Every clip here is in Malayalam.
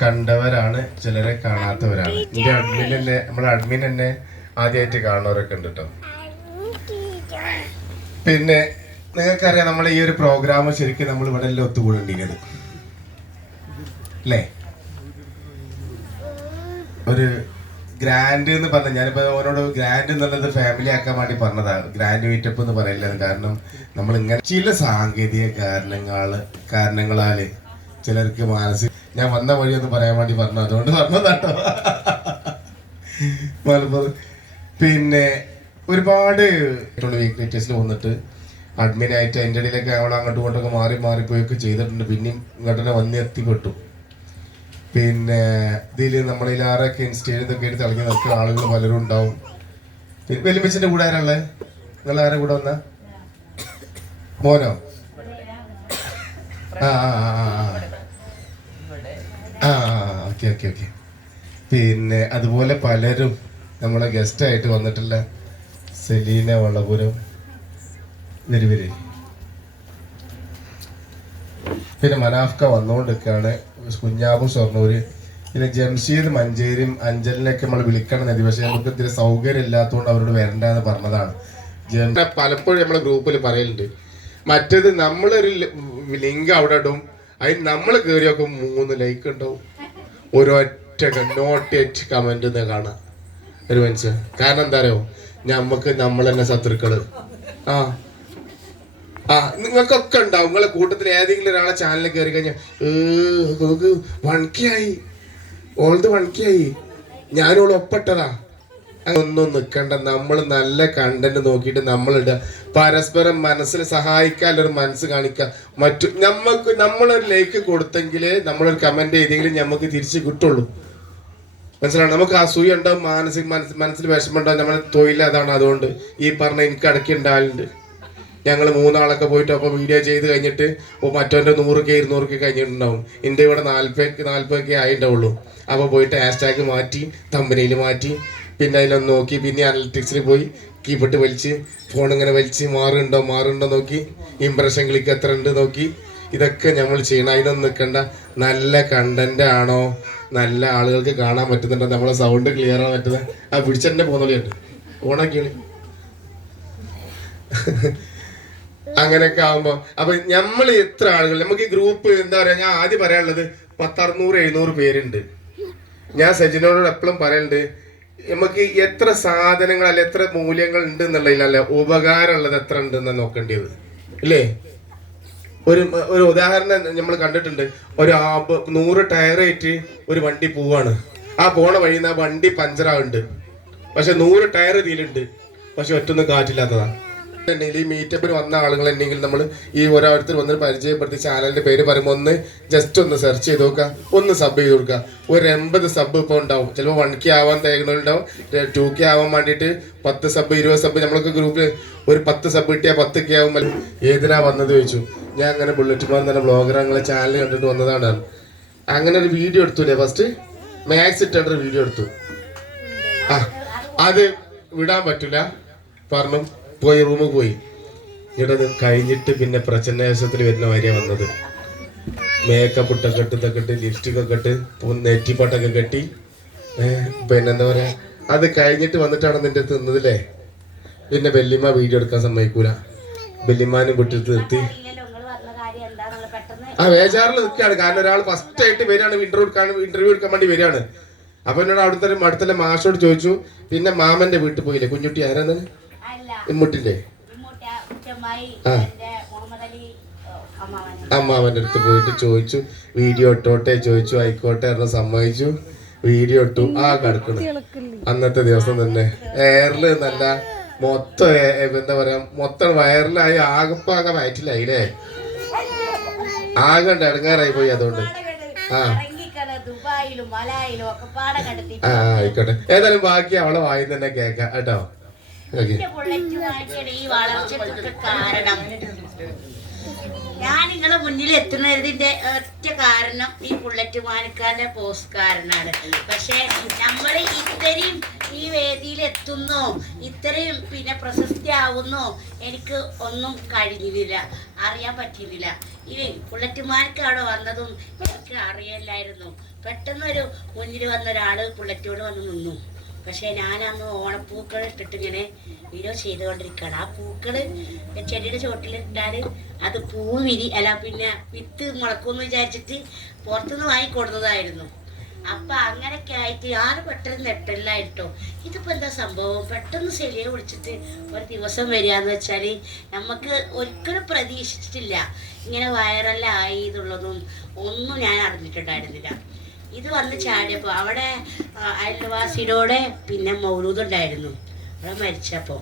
കണ്ടവരാണ് ചിലരെ കാണാത്തവരാണ്. എന്റെ അഡ്മിൻ തന്നെ നമ്മുടെ അഡ്മിൻ തന്നെ ആദ്യമായിട്ട് കാണുന്നവരൊക്കെ ഉണ്ട് കേട്ടോ പിന്നെ നിങ്ങൾക്കറിയാം നമ്മൾ ഈ ഒരു പ്രോഗ്രാം ശരിക്കും നമ്മൾ ഇവിടെ എല്ലാം ഒത്തുകൂടേണ്ടിയത് അല്ലേ? ഒരു ഗ്രാൻഡ് എന്ന് പറഞ്ഞ ഞാനിപ്പോ അവനോട് ഗ്രാൻഡ് എന്നുള്ളത് ഫാമിലി ആക്കാൻ വേണ്ടി പറഞ്ഞതാണ് ഗ്രാൻഡ് മീറ്റപ്പ് എന്ന് പറയില്ല കാരണം നമ്മൾ ഇങ്ങനെ ചില സാങ്കേതിക കാരണങ്ങൾ കാരണങ്ങളാൽ ചിലർക്ക് മാനസിക ഞാൻ വന്ന വഴി ഒന്ന് പറയാൻ വേണ്ടി പറഞ്ഞു. അതുകൊണ്ട് പറഞ്ഞതാട്ടോ മലപ്പുറം പിന്നെ ഒരുപാട് വീക്ക്നെറ്റേഴ്സിൽ വന്നിട്ട് അഡ്മിൻ ആയിട്ട് അതിന്റെ ഇടയിലൊക്കെ അവൾ അങ്ങോട്ടും ഇങ്ങോട്ടൊക്കെ മാറി മാറിപ്പോയൊക്കെ ചെയ്തിട്ടുണ്ട്. പിന്നെയും ഇങ്ങോട്ട് വന്ന് എത്തിപ്പെട്ടു. പിന്നെ ഇതിൽ നമ്മളിലാരൊക്കെ ഇൻസ്റ്റയിൽ ഇതൊക്കെ എടുത്ത് ഇറങ്ങി നിൽക്കുന്ന ആളുകൾ പലരും ഉണ്ടാവും. പിന്നെ വെല്ലുമിച്ചിന്റെ കൂടെ ആരാളെ നിങ്ങൾ ആരെ കൂടെ വന്ന? മോനോ? ആ ആ ആ ആ. ആ ഓക്കെ ഓക്കെ ഓക്കെ. പിന്നെ അതുപോലെ പലരും നമ്മളെ ഗസ്റ്റ് ആയിട്ട് വന്നിട്ടില്ല സെലീന വളപുരം വരി വരി പിന്നെ മനാഫ്ക വന്നുകൊണ്ടിരിക്കുകയാണ് കുഞ്ഞാബും ഷൊർണൂര്. പിന്നെ ജംഷീദ് മഞ്ചേരിയും അഞ്ചലിനൊക്കെ നമ്മൾ വിളിക്കണം നദി പക്ഷെ നമുക്ക് ഇത്തിരി സൗകര്യം ഇല്ലാത്തതുകൊണ്ട് അവരോട് വരണ്ട എന്ന് പറഞ്ഞതാണ് പലപ്പോഴും നമ്മളെ ഗ്രൂപ്പിൽ പറയലുണ്ട്. മറ്റേത് നമ്മളൊരു ലിങ്ക് അവിടെ ഇടും. അതിന് നമ്മൾ കയറി ഒക്കെ മൂന്ന് ലൈക്ക് ഉണ്ടാവും. ഒരൊറ്റ നോട്ട് എറ്റ് കമന്റ് കാണാം. ഒരു മനുഷ്യൻ കാരണം എന്താ അറിയോ? നമ്മക്ക് നമ്മൾ തന്നെ ശത്രുക്കൾ. ആ. ആ നിങ്ങൾക്കൊക്കെ ഉണ്ടാവും. നിങ്ങളെ കൂട്ടത്തിൽ ഏതെങ്കിലും ഒരാളെ ചാനലിൽ കയറി കഴിഞ്ഞാൽ നമുക്ക് വൺക്കിയായി ഓൾത് ആയി. ഞാനോട് ഒപ്പിട്ടതാ. ഒന്നും നിൽക്കണ്ട നമ്മൾ നല്ല കണ്ടന്റ് നോക്കിയിട്ട് നമ്മളിടുക. പരസ്പരം മനസ്സിൽ സഹായിക്കാനൊരു മനസ്സ് കാണിക്കുക. മറ്റു നമ്മൾക്ക് നമ്മളൊരു ലൈക്ക് കൊടുത്തെങ്കിൽ നമ്മളൊരു കമന്റ് ചെയ്തെങ്കിലും നമുക്ക് തിരിച്ച് കിട്ടുള്ളൂ. മനസ്സിലാണ് നമുക്ക് അസൂയ ഉണ്ടാവും മാനസിക മനസ്സ് മനസ്സിൽ വിഷമം ഉണ്ടാവും നമ്മളെ തൊഴിൽ അതാണ് അതുകൊണ്ട്. ഈ പറഞ്ഞ എനിക്ക് ഉണ്ടാവലുണ്ട് ഞങ്ങൾ മൂന്നാളൊക്കെ പോയിട്ട് അപ്പോൾ വീഡിയോ ചെയ്ത് കഴിഞ്ഞിട്ട് ഓ മറ്റവന്റെ നൂറ് കെ ഇരുന്നൂറ് കെ കഴിഞ്ഞിട്ടുണ്ടാവും. എന്റെ ഇവിടെ നാൽപ്പത് നാൽപ്പത് കെ ആയിട്ടുണ്ടാവുള്ളൂ. അപ്പോൾ പോയിട്ട് ഹാഷ്ടാഗ് മാറ്റി തമ്പനിയിൽ മാറ്റി പിന്നെ അതിലൊന്ന് നോക്കി പിന്നെ അനലറ്റിക്സിൽ പോയി കീപ്പിട്ട് വലിച്ച് ഫോൺ ഇങ്ങനെ വലിച്ച് മാറുണ്ടോ മാറുണ്ടോ നോക്കി ഇമ്പ്രഷൻ ക്ലിക്ക് എത്ര ഉണ്ട് നോക്കി. ഇതൊക്കെ നമ്മൾ ചെയ്യണം. അതിനൊന്നും നിൽക്കണ്ട. നല്ല കണ്ടന്റ് ആണോ? നല്ല ആളുകൾക്ക് കാണാൻ പറ്റുന്നുണ്ടോ? നമ്മളെ സൗണ്ട് ക്ലിയർ ആണോ പറ്റുന്നത്. ആ പിടിച്ചെന്നെ പോകുന്നോളിയുണ്ട് ഓണാക്കിയോളി. അങ്ങനെയൊക്കെ ആവുമ്പോ അപ്പൊ നമ്മൾ എത്ര ആളുകൾ നമുക്ക് ഈ ഗ്രൂപ്പ് എന്താ പറയാ ഞാൻ ആദ്യം പറയാനുള്ളത് പത്തറുന്നൂറ് എഴുന്നൂറ് പേരുണ്ട്. ഞാൻ സജിനോട് എപ്പോഴും പറയലുണ്ട് നമുക്ക് എത്ര സാധനങ്ങൾ അല്ല എത്ര മൂല്യങ്ങൾ ഉണ്ട് എന്നുള്ളതിലല്ല ഉപകാരമുള്ളത് എത്ര ഉണ്ടെന്ന് നോക്കേണ്ടത് അല്ലേ ഒരു ഒരു ഉദാഹരണം നമ്മൾ കണ്ടിട്ടുണ്ട്. ഒരു നൂറ് ടയറേറ്റ് ഒരു വണ്ടി പോവാണ്. ആ പോണ വഴിയിൽ നിന്ന് ആ വണ്ടി പഞ്ചറാവുണ്ട് പക്ഷെ നൂറ് ടയർ ഇതിലുണ്ട്. പക്ഷെ ഒറ്റൊന്നും കാറ്റില്ലാത്തതാ. ഉണ്ടെങ്കിൽ ഈ മീറ്റപ്പിന് വന്ന ആളുകൾ ഉണ്ടെങ്കിൽ നമ്മൾ ഈ ഓരോരുത്തർ വന്ന് പരിചയപ്പെടുത്തി ചാനലിന്റെ പേര് പറയുമ്പോൾ ഒന്ന് ജസ്റ്റ് ഒന്ന് സെർച്ച് ചെയ്ത് നോക്കുക. ഒന്ന് സബ് ചെയ്ത് കൊടുക്കുക. ഒരു എൺപത് സബ് ഇപ്പോൾ ഉണ്ടാവും. ചിലപ്പോൾ വൺ കെ ആവാൻ തേങ്ങുന്നുണ്ടാവും ടു കെ ആവാൻ വേണ്ടിയിട്ട് പത്ത് സബ് ഇരുപത് സബ് നമ്മളൊക്കെ ഗ്രൂപ്പിൽ ഒരു പത്ത് സബ് കിട്ടിയാൽ പത്ത് കെ ആവുമ്പോൾ ഏതിനാ വന്നത് ചോദിച്ചു. ഞാൻ അങ്ങനെ ബുള്ളറ്റ് മാൻ തന്നെ ബ്ലോഗർ ചാനൽ കണ്ടിട്ട് വന്നതാണ്. അങ്ങനെ ഒരു വീഡിയോ എടുത്തൂലേ ഫസ്റ്റ് മാക്സ് ഇട്ടൊരു വീഡിയോ എടുത്തു. ആ അത് വിടാൻ പറ്റില്ല പറഞ്ഞു. പോയി റൂമിൽ പോയി. എന്നിട്ടത് കഴിഞ്ഞിട്ട് പിന്നെ പ്രച്ഛന്നേശത്തിൽ വരുന്ന വരെയാ വന്നത്. മേക്കപ്പ് ഇട്ടൊക്കെ ഇട്ട് ഇതൊക്കെ ഇട്ട് ലിപ്സ്റ്റിക് ഒക്കെ ഇട്ട് നെറ്റിപ്പാട്ടൊക്കെ കെട്ടി. പിന്നെ എന്താ പറയാ? അത് കഴിഞ്ഞിട്ട് വന്നിട്ടാണ് നിന്റെ അടുത്ത് നിന്നതില്ലേ പിന്നെ ബെല്ലിമ്മ വീഡിയോ എടുക്കാൻ സമ്മതിക്കൂല. ബെല്ലിമാനും കുട്ടി നിർത്തി. ആ വേജാറിൽ നിൽക്കുകയാണ്. കാരണം ഒരാൾ ഫസ്റ്റ് ആയിട്ട് വരികയാണ്. ഇന്റർവ്യൂ എടുക്കാൻ ഇന്റർവ്യൂ എടുക്കാൻ വേണ്ടി വരികയാണ്. അപ്പൊ എന്നോട് അവിടുത്തെ അടുത്തല്ലേ മാഷോട് ചോദിച്ചു. പിന്നെ മാമന്റെ വീട്ടിൽ പോയില്ലേ? കുഞ്ഞുട്ടി ആരാണ് അല്ല ഇമ്മുട്ടിന്റെ ഇമ്മൂട്ട ഉച്ചമ്മായി ആ. എന്റെ മുഹമ്മദ് അലി ഓ, അമ്മാവന്. അമ്മാവന്റെ അടുത്ത് പോയിട്ട് ചോദിച്ചു. വീഡിയോ ഇട്ടോട്ടെ ചോദിച്ചു. ആയിക്കോട്ടെ എന്ന് സമ്മതിച്ചു. വീഡിയോ ഇട്ടു. ആ കടക്കണം അന്നത്തെ ദിവസം തന്നെ. എയറിൽ നല്ല മൊത്തം എന്താ പറയാ മൊത്തം വയറിലായി ആകപ്പാകെ വയറ്റിലായില്ലേ ആകെ ഇടങ്ങാറായി പോയി അതുകൊണ്ട്. ആ. ഇറങ്ങിക്കട ദുബായിലും മലായിലും ഒക്കെ പാടെ ആ ആയിക്കോട്ടെ. ഏതായാലും ബാക്കി അവളെ വായി തന്നെ കേക്കാം കേട്ടോ? ബുള്ളറ്റ് ഈ കാരണം. ഞാൻ നിങ്ങളെ മുന്നിൽ എത്തുന്നതിന്റെ ഒറ്റ കാരണം ഈ ബുള്ളറ്റ് മാനിക്കാന്റെ പോസ്റ്റ് കാരനാണ്. പക്ഷെ നമ്മൾ ഇത്രയും ഈ വേദിയിൽ എത്തുന്നു ഇത്രയും പിന്നെ പ്രശസ്തി ആവുന്നോ എനിക്ക് ഒന്നും കഴിഞ്ഞില്ല. അറിയാൻ പറ്റിയില്ല ഈ ബുള്ളറ്റ് അവിടെ വന്നതും എനിക്ക് അറിയില്ലായിരുന്നു. പെട്ടെന്നൊരു മുന്നിൽ വന്ന ഒരാൾ പുള്ളറ്റോട് വന്ന് നിന്നു. പക്ഷെ ഞാൻ അന്ന് ഓണപ്പൂക്കൾ ഇട്ടിട്ട് ഇങ്ങനെ വീഡിയോ ചെയ്തുകൊണ്ടിരിക്കുകയാണ്. ആ പൂക്കൾ ചെടിയുടെ ചോട്ടിലിട്ടാൽ അത് പൂ വിരി അല്ല പിന്നെ വിത്ത് മുളക്കുമെന്ന് വിചാരിച്ചിട്ട് പുറത്തുനിന്ന് വാങ്ങിക്കൊടുത്തതായിരുന്നു അപ്പൊ അങ്ങനെയൊക്കെ ആയിട്ട് ആറ് പെട്ടെന്ന് നെട്ടല്ലായിട്ടോ. ഇതിപ്പോ എന്താ സംഭവം? പെട്ടെന്ന് ശരിയെ വിളിച്ചിട്ട് ഒരു ദിവസം വരികയെന്ന് വെച്ചാൽ നമുക്ക് ഒരിക്കലും പ്രതീക്ഷിച്ചിട്ടില്ല. ഇങ്ങനെ വൈറലായി എന്നുള്ളതും ഒന്നും ഞാൻ അറിഞ്ഞിട്ടുണ്ടായിരുന്നില്ല. ഇത് വന്ന് ചാടിയപ്പോ അവിടെ അയൽവാസിയുടെ പിന്നെ മൗലൂദുണ്ടായിരുന്നു അവിടെ മരിച്ചപ്പോ.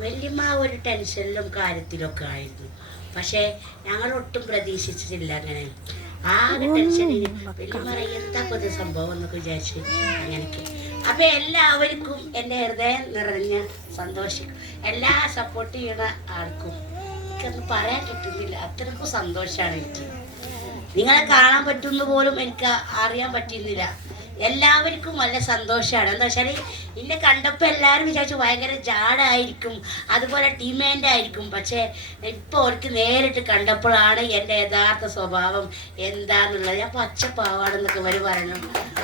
വല്യമ്മ ഒരു ടെൻഷനിലും കാര്യത്തിലൊക്കെ ആയിരുന്നു. പക്ഷേ ഞങ്ങൾ ഒട്ടും പ്രതീക്ഷിച്ചിട്ടില്ല അങ്ങനെ. ആകെ ടെൻഷനിൽ. വല്യമ്മ എന്താ പൊതു സംഭവം എന്നൊക്കെ വിചാരിച്ച് അങ്ങനെയൊക്കെ. അപ്പൊ എല്ലാവർക്കും എന്റെ ഹൃദയം നിറഞ്ഞ സന്തോഷിക്കും എല്ലാ സപ്പോർട്ട് ചെയ്യണ ആൾക്കും എനിക്കൊന്നും പറയാൻ കിട്ടുന്നില്ല അത്രക്കും സന്തോഷമാണ് എനിക്ക്. നിങ്ങളെ കാണാൻ പറ്റുന്ന പോലും എനിക്ക് അറിയാൻ പറ്റിയിരുന്നില്ല. എല്ലാവർക്കും നല്ല സന്തോഷമാണ്. എന്താ വെച്ചാൽ എന്നെ കണ്ടപ്പോൾ എല്ലാവരും വിചാരിച്ചു ഭയങ്കര ജാടായിരിക്കും അതുപോലെ ഡിമാൻഡ് ആയിരിക്കും പക്ഷേ ഇപ്പോൾ അവർക്ക് നേരിട്ട് കണ്ടപ്പോഴാണ് എന്റെ യഥാർത്ഥ സ്വഭാവം എന്താന്നുള്ളത്. ഞാൻ പച്ചപ്പാവാണെന്നൊക്കെ വരെ പറഞ്ഞു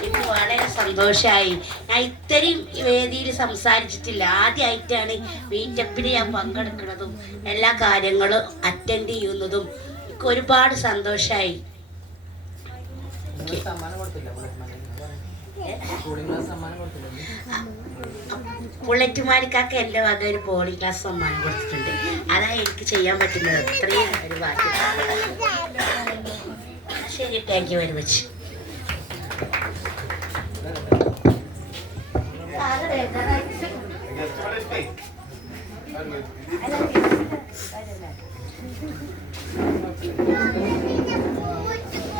എനിക്ക് വളരെ സന്തോഷമായി ഞാൻ ഇത്രയും വേദിയിൽ സംസാരിച്ചിട്ടില്ല. ആദ്യമായിട്ടാണ് മീറ്റപ്പിൽ ഞാൻ പങ്കെടുക്കുന്നതും എല്ലാ കാര്യങ്ങളും അറ്റൻഡ് ചെയ്യുന്നതും. ഒരുപാട് സന്തോഷമായി എന്റെ വക ഒരു ബോളിംഗ് ക്ലാസ് സമ്മാനം കൊടുത്തിട്ടുണ്ട്. അതാ എനിക്ക് ചെയ്യാൻ പറ്റുന്നത്. അത്രയും ഒരു ബാക്കി ശരി താങ്ക് യു വെരി മച്ച്